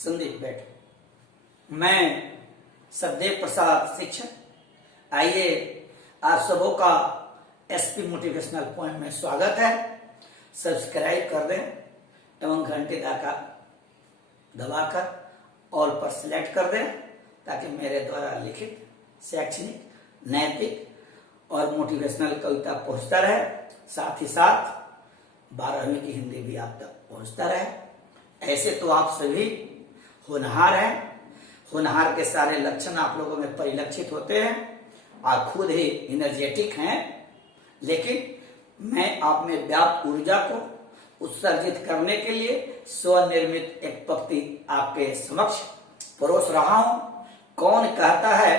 संदीप बैठ। मैं सदेव प्रसाद शिक्षक। आइए आप सबों का एसपी मोटिवेशनल पॉइंट में स्वागत है। सब्सक्राइब कर दें एवं घंटे का दबाकर ऑल पर सिलेक्ट कर दें ताकि मेरे द्वारा लिखित शैक्षणिक, नैतिक और मोटिवेशनल कविता पहुंचता रहे। साथ ही साथ 12वीं की हिंदी भी आप तक पहुंचता रहे। ऐसे तो आप सभी होनहार हैं। होनहार के सारे लक्षण आप लोगों में परिलक्षित होते हैं। आप खुद ही एनर्जेटिक हैं, लेकिन मैं आप में व्याप्त ऊर्जा को उत्सर्जित करने के लिए स्वनिर्मित एक पंक्ति आपके समक्ष परोस रहा हूं। कौन कहता है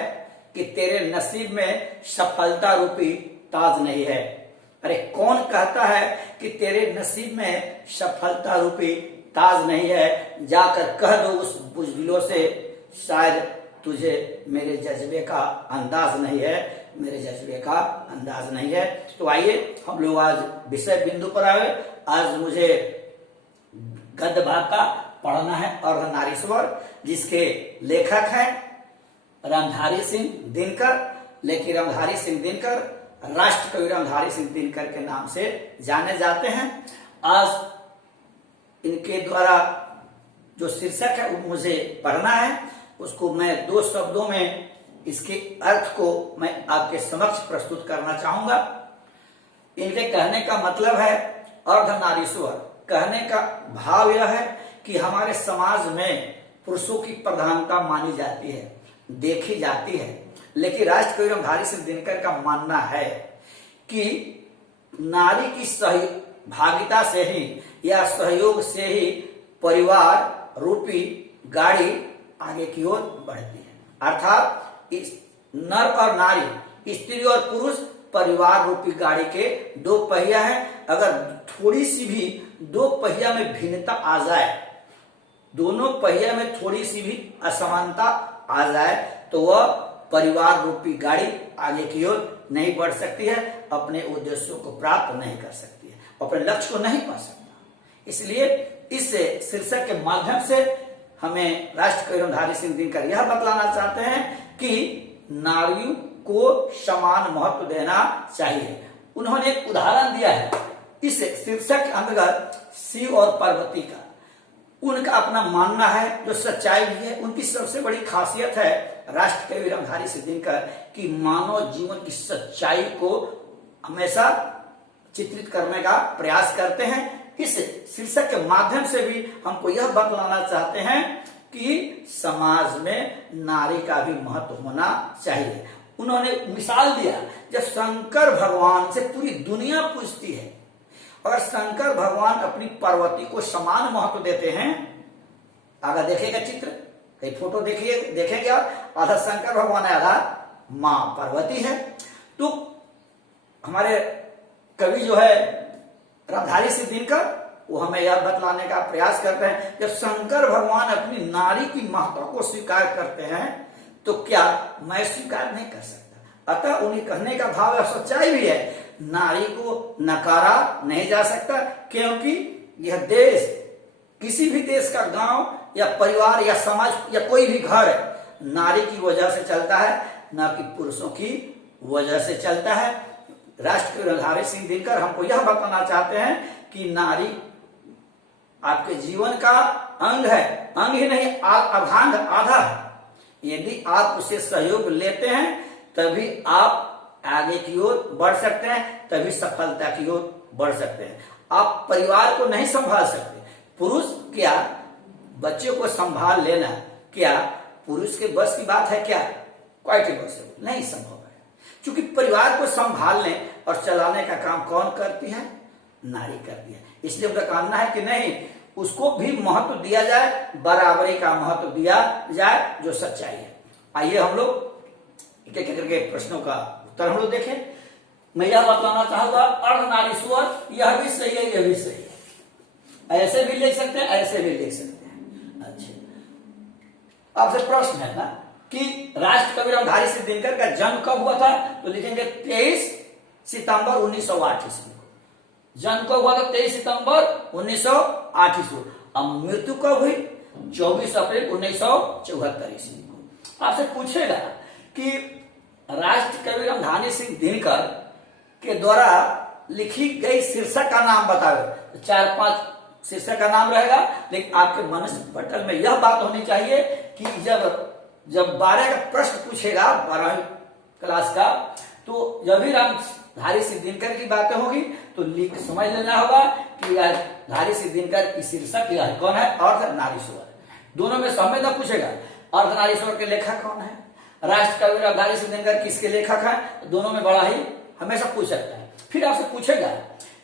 कि तेरे नसीब में सफलता रूपी ताज नहीं है? अरे कौन कहता है कि तेरे नसीब में सफलता रूपी ताज नहीं है? जाकर कह दो उस बुज़दिलों से, शायद तुझे मेरे जज्बे का अंदाज नहीं है, मेरे जज्बे का अंदाज नहीं है। तो आइए हम लोग आज विषय बिंदु पर आए। आज मुझे गद्य भाग का पढ़ना है अर्धनारीश्वर, जिसके लेखक हैं रामधारी सिंह दिनकर। लेकिन रामधारी सिंह दिनकर राष्ट्र कवि रामधारी सिंह दिनकर के नाम से जाने जाते हैं। आज इनके द्वारा जो शीर्षक है वो मुझे पढ़ना है, उसको मैं 2 शब्दों में इसके अर्थ को मैं आपके समक्ष प्रस्तुत करना चाहूंगा। इनके कहने का मतलब है अर्धनारीश्वर। कहने का भाव यह है कि हमारे समाज में पुरुषों की प्रधानता मानी जाती है, देखी जाती है, लेकिन राष्ट्र कवि रामधारी सिंह दिनकर का मानना है कि नारी की सहभागिता से ही या सहयोग से ही परिवार रूपी गाड़ी आगे की ओर बढ़ती है। अर्थात इस नर और नारी, स्त्री और पुरुष परिवार रूपी गाड़ी के 2 पहिया हैं। अगर थोड़ी सी भी 2 पहिया में भिन्नता आ जाए, दोनों पहिया में थोड़ी सी भी असमानता आ जाए, तो वह परिवार रूपी गाड़ी आगे की ओर नहीं बढ़ सकती है, अपने उद्देश्यों को प्राप्त नहीं कर सकती है, अपने लक्ष्य को नहीं पा सकता। इसलिए इस शीर्षक के माध्यम से हमें राष्ट्र कवि रामधारी सिंह दिनकर यह बतलाना चाहते हैं कि नारियों को समान महत्व देना चाहिए। उन्होंने एक उदाहरण दिया है इस शीर्षक के अंतर्गत शिव और पार्वती का। उनका अपना मानना है जो सच्चाई भी है। उनकी सबसे बड़ी खासियत है राष्ट्र कवि रामधारी सिंह दिनकर कि मानव जीवन की सच्चाई को हमेशा चित्रित करने का प्रयास करते हैं। इस शीर्षक के माध्यम से भी हमको यह बतलाना चाहते हैं कि समाज में नारी का भी महत्व होना चाहिए। उन्होंने मिसाल दिया, जब शंकर भगवान से पूरी दुनिया पूछती है और शंकर भगवान अपनी पार्वती को समान महत्व देते हैं। अगर देखेगा चित्र, कई फोटो देखेंगे आप, आधा शंकर भगवान है, आधा मां पार्वती है। तो हमारे कवि जो है रामधारी सिंह दिनकर, वो हमें यह बतलाने का प्रयास करते हैं, जब शंकर भगवान अपनी नारी की महत्व को स्वीकार करते हैं तो क्या मैं स्वीकार नहीं कर सकता? अतः उन्हें कहने का भाव है, सच्चाई भी है, नारी को नकारा नहीं जा सकता, क्योंकि यह देश, किसी भी देश का गांव या परिवार या समाज या कोई भी घर नारी की वजह से चलता है, न कि पुरुषों की वजह से चलता है। राष्ट्र कवि रामधारी सिंह दिनकर हमको यह बताना चाहते हैं कि नारी आपके जीवन का अंग है, अंग ही नहीं, अर्धांग, आधा है। यदि आप उसे सहयोग लेते हैं तभी आप आगे की ओर बढ़ सकते हैं, तभी सफलता की ओर बढ़ सकते हैं। आप परिवार को नहीं संभाल सकते। पुरुष क्या, बच्चों को संभाल लेना क्या पुरुष के बस की बात है? क्या क्वाइट इम्पॉसिबल, नहीं संभव है। क्योंकि परिवार को संभालने और चलाने का काम कौन करती है? नारी करती है। इसलिए उनका कहना है कि नहीं, उसको भी महत्व दिया जाए, बराबरी का महत्व दिया जाए, जो सच्चाई है। आइए हम लोग एक एक करके प्रश्नों का उत्तर हम लोग देखें। मैं यह बताना चाहूंगा अर्धनारीश्वर, यह भी सही है, यह भी सही है। ऐसे भी लिख सकते हैं, ऐसे भी लिख सकते हैं। अच्छा, आपसे प्रश्न है ना कि राष्ट्र कवि रामधारी सिंह दिनकर का जन्म कब हुआ था? तो लिखेंगे 23 सितंबर 1908 ईस्वी को। जन्म कब हुआ था? 23 सितंबर 1908 ईस्वी। अब मृत्यु कब हुई? 24 अप्रैल 1974 ईस्वी को। आपसे पूछेगा कि राष्ट्र कवि रामधारी सिंह दिनकर के द्वारा लिखी गई शीर्षक का नाम बतावे। तो 4-5 शीर्षक का नाम रहेगा, लेकिन आपके मनुष्य पटल में यह बात होनी चाहिए कि जब 12 का प्रश्न पूछेगा 12वीं क्लास का, तो जब भी रामधारी सिंह दिनकर की बातें होगी तो लिख समझ लेना होगा कि रामधारी सिंह दिनकर की शीर्षक यह कौन है, अर्धनारीश्वर। दोनों में समय तक पूछेगा अर्धनारीश्वर के लेखक कौन है, राष्ट्र कवि रामधारी सिंह दिनकर किसके लेखक है, दोनों में बड़ा ही हमेशा पूछ सकता है। फिर आपसे पूछेगा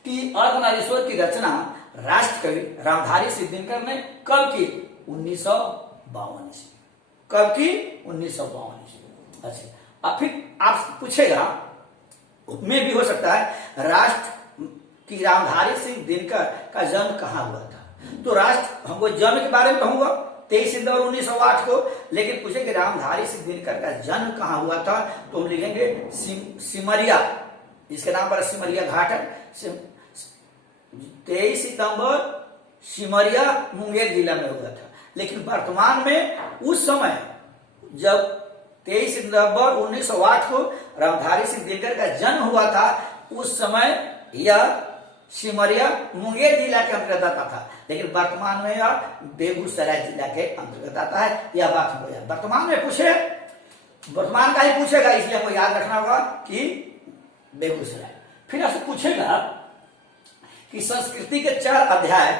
कि अर्धनारीश्वर की रचना राष्ट्र कवि रामधारी सिंह दिनकर ने कब की, 1952 ईस्वी। कब की, 1952 ईस्वी। अच्छा, अब फिर आपसे पूछेगा, में भी हो सकता है राष्ट्र की रामधारी सिंह दिनकर का जन्म कहाँ हुआ था। तो राष्ट्र हमको जन्म के बारे में कहूंगा 23 सितंबर 1908 को, लेकिन पूछेंगे रामधारी सिंह दिनकर का जन्म कहाँ हुआ था, तो हम लिखेंगे सिमरिया, जिसके नाम पर सिमरिया घाट है। 23 सितंबर सिमरिया मुंगेर जिला में हुआ था। लेकिन वर्तमान में उस समय जब 23 सितंबर 1908 को रामधारी सिंह दिनकर का जन्म हुआ था, उस समय यह सिमरिया मुंगेर जिला के अंतर्गत आता था, लेकिन वर्तमान में यह बेगूसराय जिला के अंतर्गत आता है। यह बात हमको याद, वर्तमान में पूछे, वर्तमान का ही पूछेगा, इसलिए हमको याद रखना होगा कि बेगूसराय। फिर आपसे पूछेगा कि संस्कृति के 4 अध्याय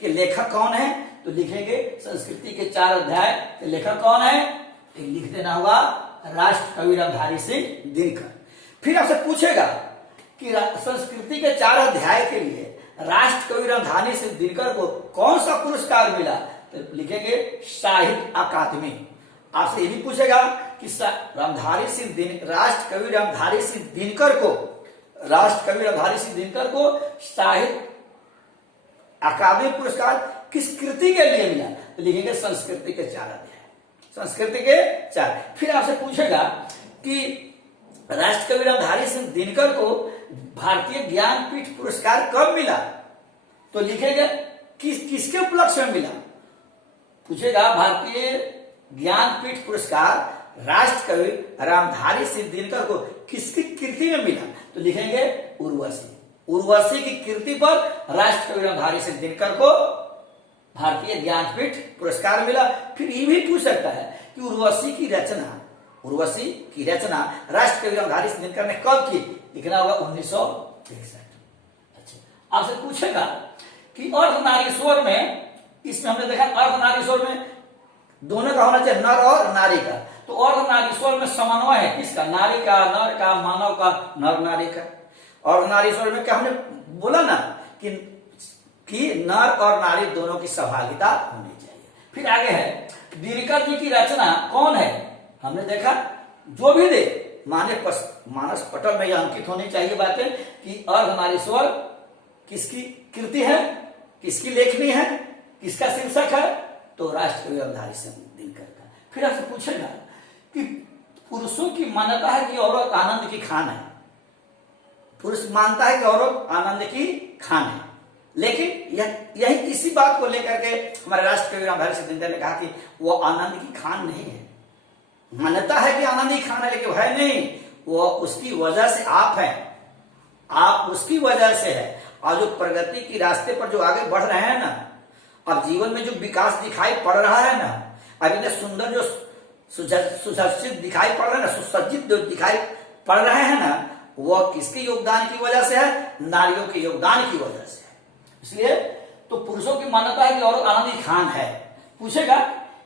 के लेखक कौन है, तो लिखेंगे संस्कृति के 4 अध्याय के लेखक कौन है, लिख देना होगा राष्ट्र कवि रामधारी सिंह दिनकर। फिर आपसे पूछेगा कि संस्कृति के 4 अध्याय के लिए राष्ट्र कवि रामधारी सिंह दिनकर को कौन सा पुरस्कार मिला, तो लिखेंगे साहित्य अकादमी। आपसे ये भी पूछेगा कि रामधारी सिंह राष्ट्र कवि रामधारी सिंह दिनकर को, राष्ट्र कवि रामधारी सिंह दिनकर को साहित्य अकादमी पुरस्कार किस कृति के लिए मिला, तो लिखेंगे संस्कृति के 4 अध्याय, संस्कृति के 4। फिर आपसे पूछेगा कि राष्ट्र कवि रामधारी सिंह दिनकर को भारतीय ज्ञानपीठ पुरस्कार कब मिला, तो लिखेंगे किसके उपलक्ष्य में मिला। पूछेगा भारतीय ज्ञानपीठ पुरस्कार राष्ट्र कवि रामधारी सिंह दिनकर को किसकी कृति में मिला, तो लिखेंगे उर्वशी। उर्वशी की कृति पर राष्ट्र कवि रामधारी सिंह दिनकर को भारतीय ज्ञानपीठ पुरस्कार मिला। फिर ये भी पूछ सकता है कि उर्वशी की रचना राष्ट्र कवि रामधारी सिंह दिनकर ने कब की, लिखना होगा 1961। अच्छा, आपसे पूछेगा कि अर्धनारीश्वर में, इसमें हमने देखा अर्धनारीश्वर में दोनों का होना चाहिए, नर और नारी का। तो अर्धनारीश्वर में समन्वय है किसका, नारी का, नर का, मानव का, नर नारी का। अर्धनारीश्वर में क्या हमने बोला ना कि नर और नारी दोनों की सहभागिता होनी चाहिए। फिर आगे है दिनकर जी की रचना कौन है, हमने देखा जो भी दे मानस पटल में यह अंकित होनी चाहिए बातें कि अर्धनारीश्वर किसकी कृति है, किसकी लेखनी है, किसका शीर्षक है, तो राष्ट्र कवि रामधारी सिंह दिनकर का। फिर आपसे पूछेगा कि पुरुषों की मान्यता है कि औरत आनंद की खान है, पुरुष मानता है कि औरत आनंद की खान है, लेकिन यही इसी बात को लेकर के हमारे राष्ट्र कवि रामधारी सिंह दिनकर ने कहा कि वो आनंद की खान नहीं है। मान्यता है कि आनंद की खान है, लेकिन है नहीं, वो उसकी वजह से आप हैं, आप उसकी वजह से है। और जो प्रगति की रास्ते पर जो आगे बढ़ रहे हैं ना, अब जीवन में जो विकास दिखाई पड़ रहा है ना, अब इतने सुंदर जो सुसज्जित दिखाई पड़ रहे हैं ना, सुसज्जित जो दिखाई पड़ रहे हैं ना, वह किसके योगदान की वजह से है, नारियों के योगदान की वजह से है। इसलिए तो पुरुषों की मान्यता है कि औरत आनंद की खान है। पूछेगा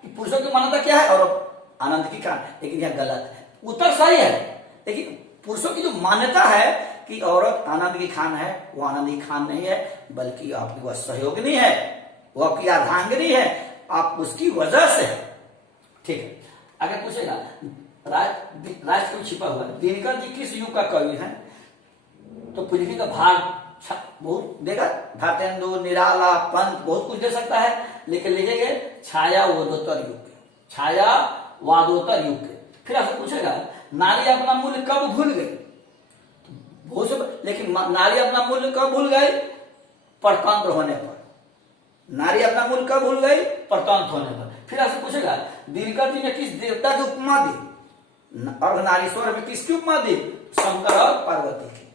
कि पुरुषों की मान्यता क्या है, औरत आनंद की खान, लेकिन यह गलत है। उत्तर सही है, लेकिन पुरुषों की जो मान्यता है कि औरत आनंद की खान है, वो आनंद की खान नहीं है, बल्कि आपकी वह सहयोगिनी है, वो आपकी अर्धांगिनी है, आप उसकी वजह से है। ठीक है, आगे पूछेगा राष्ट्र को छिपा हुआ दिनकर जी किस युग का कवि है, तो पृथ्वी का भाग बहुत देगा, भारतेंदु, निराला, पंत, बहुत कुछ दे सकता है, लेकिन लिखेंगे छाया वादोत्तर युग के, छाया वादोत्तर युग के। फिर आपसे पूछेगा नारी अपना मूल्य कब भूल गई, बहुत से, लेकिन नारी अपना मूल्य कब भूल गई, परतंत्र होने पर। नारी अपना मूल कब भूल गई? प्रतांत होने पर। फिर आपसे पूछेगा दीर्घा जी ने किस देवता की उपमा दी? अर्धनारीश्वर में किसकी उपमा दी? शंकर और पार्वती की।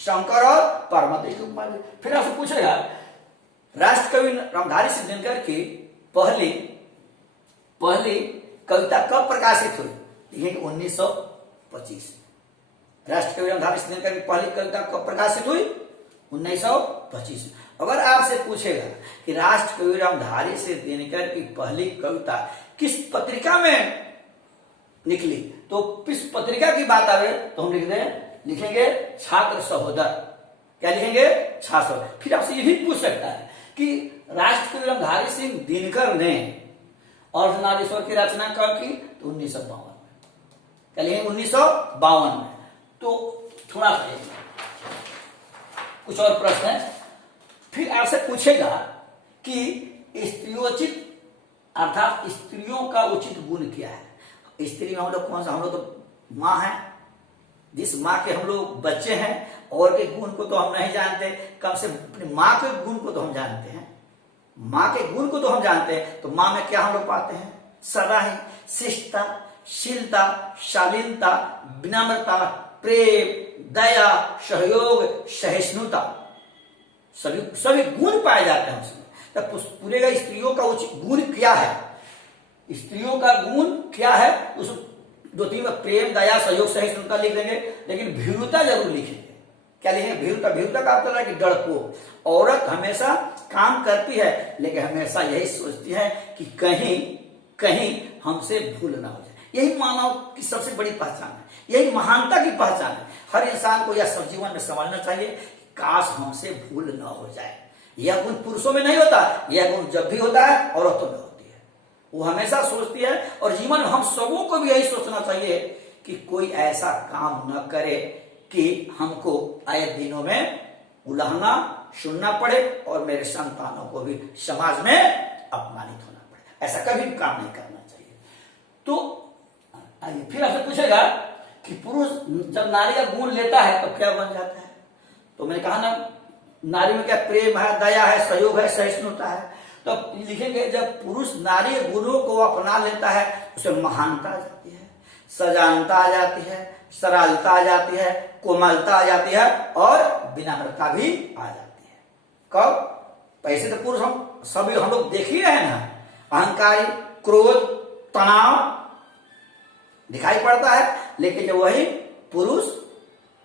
शंकर और पार्वती की उपमा दी। फिर आपसे पूछेगा राष्ट्रकवि रामधारी सिंह दिनकर की पहली कविता कब प्रकाशित हुई? देखिए 1925। राष्ट्रकवि रामधारी सिंह दिनकर की पहली कविता कब प्रकाशित हुई? 1925। अगर आपसे पूछेगा कि राष्ट्रकवि रामधारी सिंह दिनकर की पहली कविता किस पत्रिका में निकली, तो किस पत्रिका की बात आवे तो हम लिखेंगे छात्र सहोदर। क्या लिखेंगे? छात्र। फिर आपसे ये भी पूछ सकता है कि राष्ट्रकवि रामधारी सिंह दिनकर ने अर्धनारीश्वर की रचना कब की? तो 1952 में। क्या लिखेंगे? 1952 में। तो थोड़ा सा कुछ और प्रश्न है। फिर आपसे पूछेगा कि स्त्रियोचित अर्थात स्त्रियों का उचित गुण क्या है? स्त्री में हम लोग कौन सा? हम लोग तो माँ है, जिस माँ के हम लोग बच्चे हैं, और के गुण को तो हम नहीं जानते, कम से अपनी माँ के गुण को तो हम जानते हैं। माँ के गुण को तो हम जानते हैं। तो माँ में क्या हम लोग पाते हैं? सदा ही शिष्टता, शीलता, शालीनता, विनम्रता, प्रेम, दया, सहयोग, सहिष्णुता, सभी गुण पाए जाते हैं उसमें। तब पूछेगा स्त्रियों का उचित गुण क्या है? स्त्रियों का गुण क्या है? उस 2-3 में प्रेम, दया, सहयोग, सहिष्णुता लिख देंगे, लेकिन भीरुता जरूर लिखेंगे। क्या लिखेंगे? भीरुता। भीरुता का मतलब है कि डरपोक। औरत हमेशा काम करती है, लेकिन हमेशा यही सोचती है कि कहीं हमसे भूल ना हो जाए। यही मानव की सबसे बड़ी पहचान है, यही महानता की पहचान है। हर इंसान को यह सब जीवन में समझना चाहिए, काश हमसे भूल ना हो जाए। यह गुण पुरुषों में नहीं होता, यह गुण जब भी होता है औरतों में होती है। वो हमेशा सोचती है, और जीवन में हम सबों को भी यही सोचना चाहिए कि कोई ऐसा काम न करे कि हमको आए दिनों में उलाहना सुनना पड़े और मेरे संतानों को भी समाज में अपमानित होना पड़े। ऐसा कभी काम नहीं करना चाहिए। तो आइए फिर आपसे पूछेगा कि पुरुष जब नारी का गुण लेता है तो क्या बन जाता है? तो मैंने कहा ना, नारी में क्या प्रेम है, दया है, सहयोग है, सहिष्णुता है। तो लिखेंगे जब पुरुष नारी गुणों को अपना लेता है, उसमें महानता आ जाती है, सजानता आ जाती है, सरलता आ जाती है, कोमलता आ जाती है, और विनम्रता भी आ जाती है। कब? पैसे तो पुरुष हम सभी हम लोग देख ही रहे हैं ना, अहंकारी, क्रोध, तनाव दिखाई पड़ता है। लेकिन जब वही पुरुष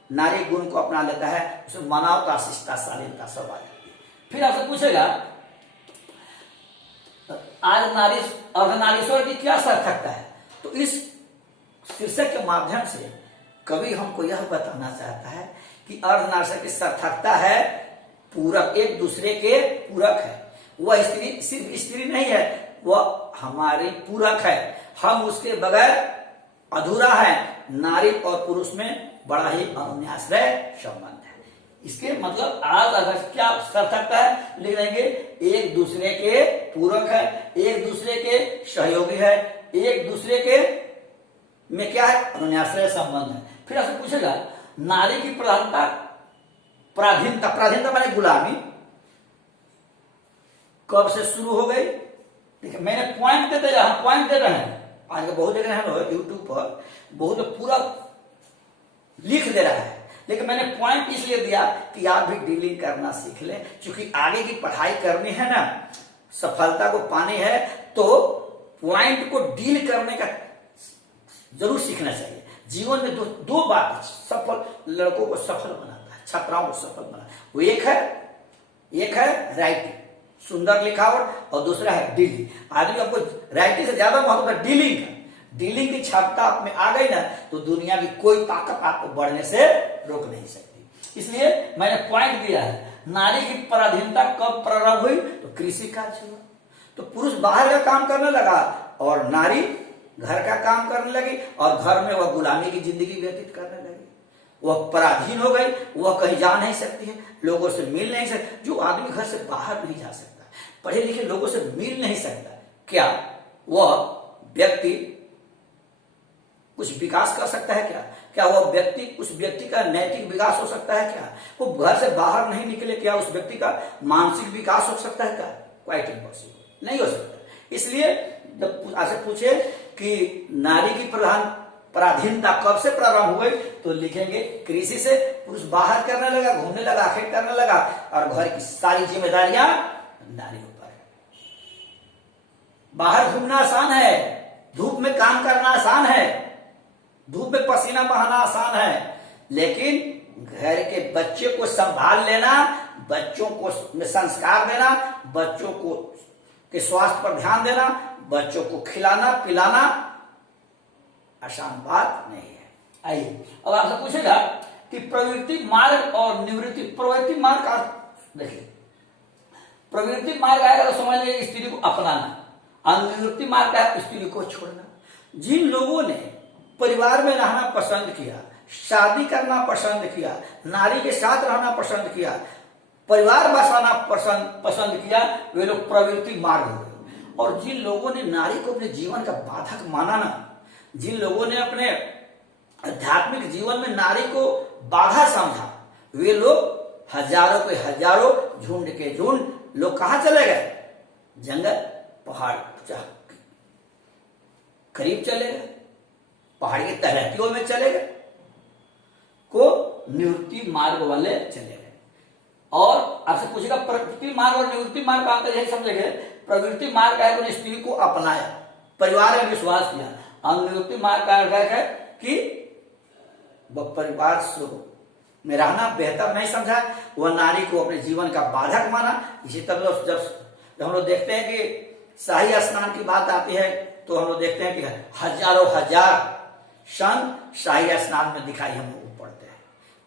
नारी गुण को अपना लेता है, उसमें मानवता, शिष्टता, शालीनता सब आ जाती है। फिर आपसे पूछेगा अर्धनारीश्वर की क्या सार्थकता है? तो इस शीर्षक के माध्यम से कवि हमको यह बताना चाहता है कि अर्धनारीश्वर की सार्थकता है पूरक, एक दूसरे के पूरक है। वह स्त्री सिर्फ स्त्री नहीं है, वह हमारी पूरक है। हम उसके बगैर अधूरा है। नारी और पुरुष में बड़ा ही अनुन्याश्रय संबंध है। इसके मतलब आज अगर क्या सार्थकता है, लिख देंगे एक दूसरे के पूरक है, एक दूसरे के सहयोगी है, एक दूसरे के में क्या है? अनुन्याश्रय संबंध है। फिर आपसे पूछेगा नारी की प्रधानता, पराधीनता माने गुलामी कब से शुरू हो गई? देखिए मैंने पॉइंट दे दिया, हम पॉइंट दे रहे हैं। आज बहुत देख रहे हैं यूट्यूब पर, बहुत पूरा लिख दे रहा है, लेकिन मैंने पॉइंट इसलिए दिया कि आप भी डीलिंग करना सीख लें, क्योंकि आगे की पढ़ाई करनी है ना, सफलता को पानी है, तो पॉइंट को डील करने का जरूर सीखना चाहिए। जीवन में दो बात सफल लड़कों को सफल बनाता है, छात्राओं को सफल बनाता है। वो एक है राइटिंग, सुंदर लिखावट, और दूसरा है डीलिंग। आदमी आपको राइटिंग से ज्यादा महत्व है डीलिंग का। डीलिंग की क्षमता आप में आ गई ना, तो दुनिया की कोई ताकत आपको बढ़ने से रोक नहीं सकती। इसलिए मैंने पॉइंट दिया है, नारी की पराधीनता कब प्रारंभ हुई? तो कृषि कार्य हुआ, तो पुरुष बाहर का काम करने लगा और नारी घर का काम करने लगी, और घर में वह गुलामी की जिंदगी व्यतीत करने लगी। वह पराधीन हो गई, वह कहीं जा नहीं सकती है, लोगों से मिल नहीं सकती। जो आदमी घर से बाहर नहीं जा सकता, पढ़े लिखे लोगों से मिल नहीं सकता, क्या वह व्यक्ति कुछ विकास कर सकता है? क्या वह व्यक्ति, उस व्यक्ति का नैतिक विकास हो सकता है? क्या वो घर से बाहर नहीं निकले, क्या उस व्यक्ति का मानसिक विकास हो सकता है? क्या क्वाइट इम्पॉसिबल, नहीं हो सकता। इसलिए जब आपसे पूछे कि नारी की पराधीनता कब से प्रारंभ हुई, तो लिखेंगे कृषि से। पुरुष बाहर करने लगा, घूमने लगा, खेत करने लगा, और घर की सारी जिम्मेदारियां नारियों पर है। बाहर घूमना आसान है, धूप में काम करना आसान है, धूप में पसीना बहाना आसान है, लेकिन घर के बच्चे को संभाल लेना, बच्चों को में संस्कार देना, बच्चों को के स्वास्थ्य पर ध्यान देना, बच्चों को खिलाना पिलाना आसान बात नहीं है। आइए अब आपसे पूछेगा कि प्रवृत्ति मार्ग और निवृत्ति। प्रवृत्ति मार्ग का देखिए, प्रवृत्ति मार्ग आएगा तो समझ लीजिए स्त्री को अपनाना, और निवृत्ति मार्ग है स्त्री को छोड़ना। जिन लोगों ने परिवार में रहना पसंद किया, शादी करना पसंद किया, नारी के साथ रहना पसंद किया, परिवार बसाना पसंद किया, वे लोग प्रवृत्ति मार्ग हुए। और जिन लोगों ने नारी को अपने जीवन का बाधक माना ना, जिन लोगों ने अपने आध्यात्मिक जीवन में नारी को बाधा समझा, वे लोग हजारों के हजारों, झुंड के झुंड लोग कहां चले गए? जंगल पहाड़ करीब चले गए, पहाड़ की तलहटियों में चले गए, को निवृत्ति मार्ग वाले चले गए। और आपसे पूछेगा प्रवृत्ति मार्ग और निवृत्ति मार्ग का अंतर यही समझेंगे। प्रवृत्ति मार्ग है तो स्त्री को अपनाया, परिवार में विश्वास किया, और निवृत्ति मार्ग का अर्थ है कि वह परिवार में रहना बेहतर नहीं समझा, वह नारी को अपने जीवन का बाधक माना। इसी तरह जब हम लोग देखते हैं कि शाही स्नान की बात आती है, तो हम लोग देखते हैं कि हजारों हजार संत शाही स्नान में दिखाई हम लोग पड़ते हैं।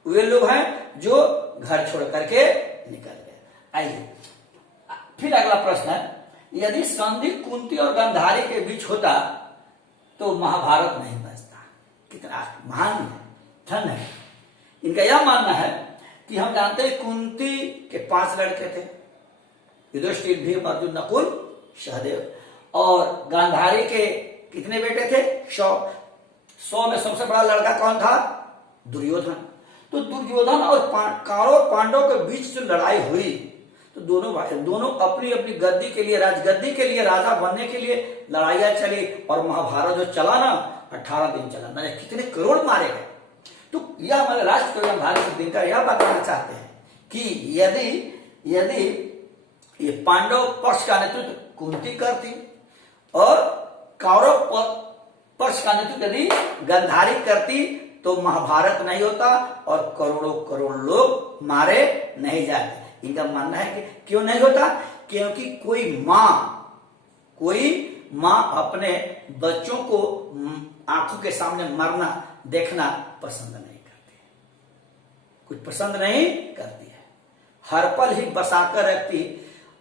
वे लोग हैं जो घर छोड़ करके निकल गए। आइए फिर अगला प्रश्न है, यदि संधि कुंती और गांधारी के बीच होता तो महाभारत नहीं बचता। कितना महान धन है इनका। यह मानना है कि हम जानते हैं कुंती के 5 लड़के थे, युधिष्ठिर, भीम, अर्जुन, नकुल, सहदेव। और गांधारी के कितने बेटे थे? 100 में सबसे बड़ा लड़का कौन था? दुर्योधन। तो दुर्योधन और कौरव पांडव के बीच जो लड़ाई हुई, तो दोनों अपनी अपनी गद्दी के लिए, राजगद्दी के लिए, राजा बनने के लिए लड़ाइयां चली। और महाभारत जो चला ना, 18 दिन चला, मैंने कितने करोड़ मारे गए। तो यह हमारे राष्ट्र कवि भारत दिनकर यह बताना चाहते हैं कि यदि ये पांडव पक्ष का नेतृत्व कुंती करती और कौरव पक्ष का नेतृत्व यदि गांधारी करती, तो महाभारत नहीं होता और करोड़ों करोड़ लोग मारे नहीं जाते। इनका मानना है कि क्यों नहीं होता? क्योंकि कोई माँ अपने बच्चों को आंखों के सामने मरना देखना पसंद नहीं करती है, कुछ पसंद नहीं करती है। हर पल ही बसाकर रखती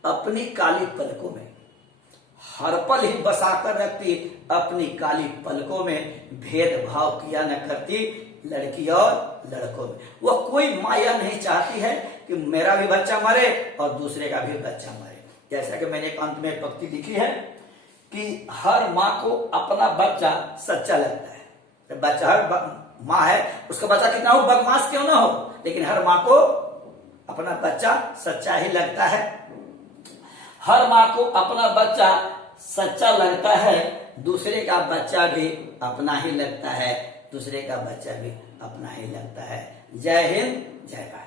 अपनी काली पलकों में, हर पल ही बसाकर रखती अपनी काली पलकों में, भेदभाव किया न करती लड़की और लड़कों में। वह कोई माँ यह नहीं चाहती है कि मेरा भी बच्चा मरे और दूसरे का भी बच्चा मरे। जैसा कि मैंने एक अंत में पंक्ति लिखी है कि हर माँ को अपना बच्चा सच्चा लगता है। जब बच्चा, हर माँ है उसका बच्चा कितना हो बदमाश क्यों ना हो, लेकिन हर माँ को अपना बच्चा सच्चा ही लगता है। हर माँ को अपना बच्चा सच्चा लगता है, दूसरे का बच्चा भी अपना ही लगता है, दूसरे का बच्चा भी अपना ही लगता है। जय हिंद, जय भारत।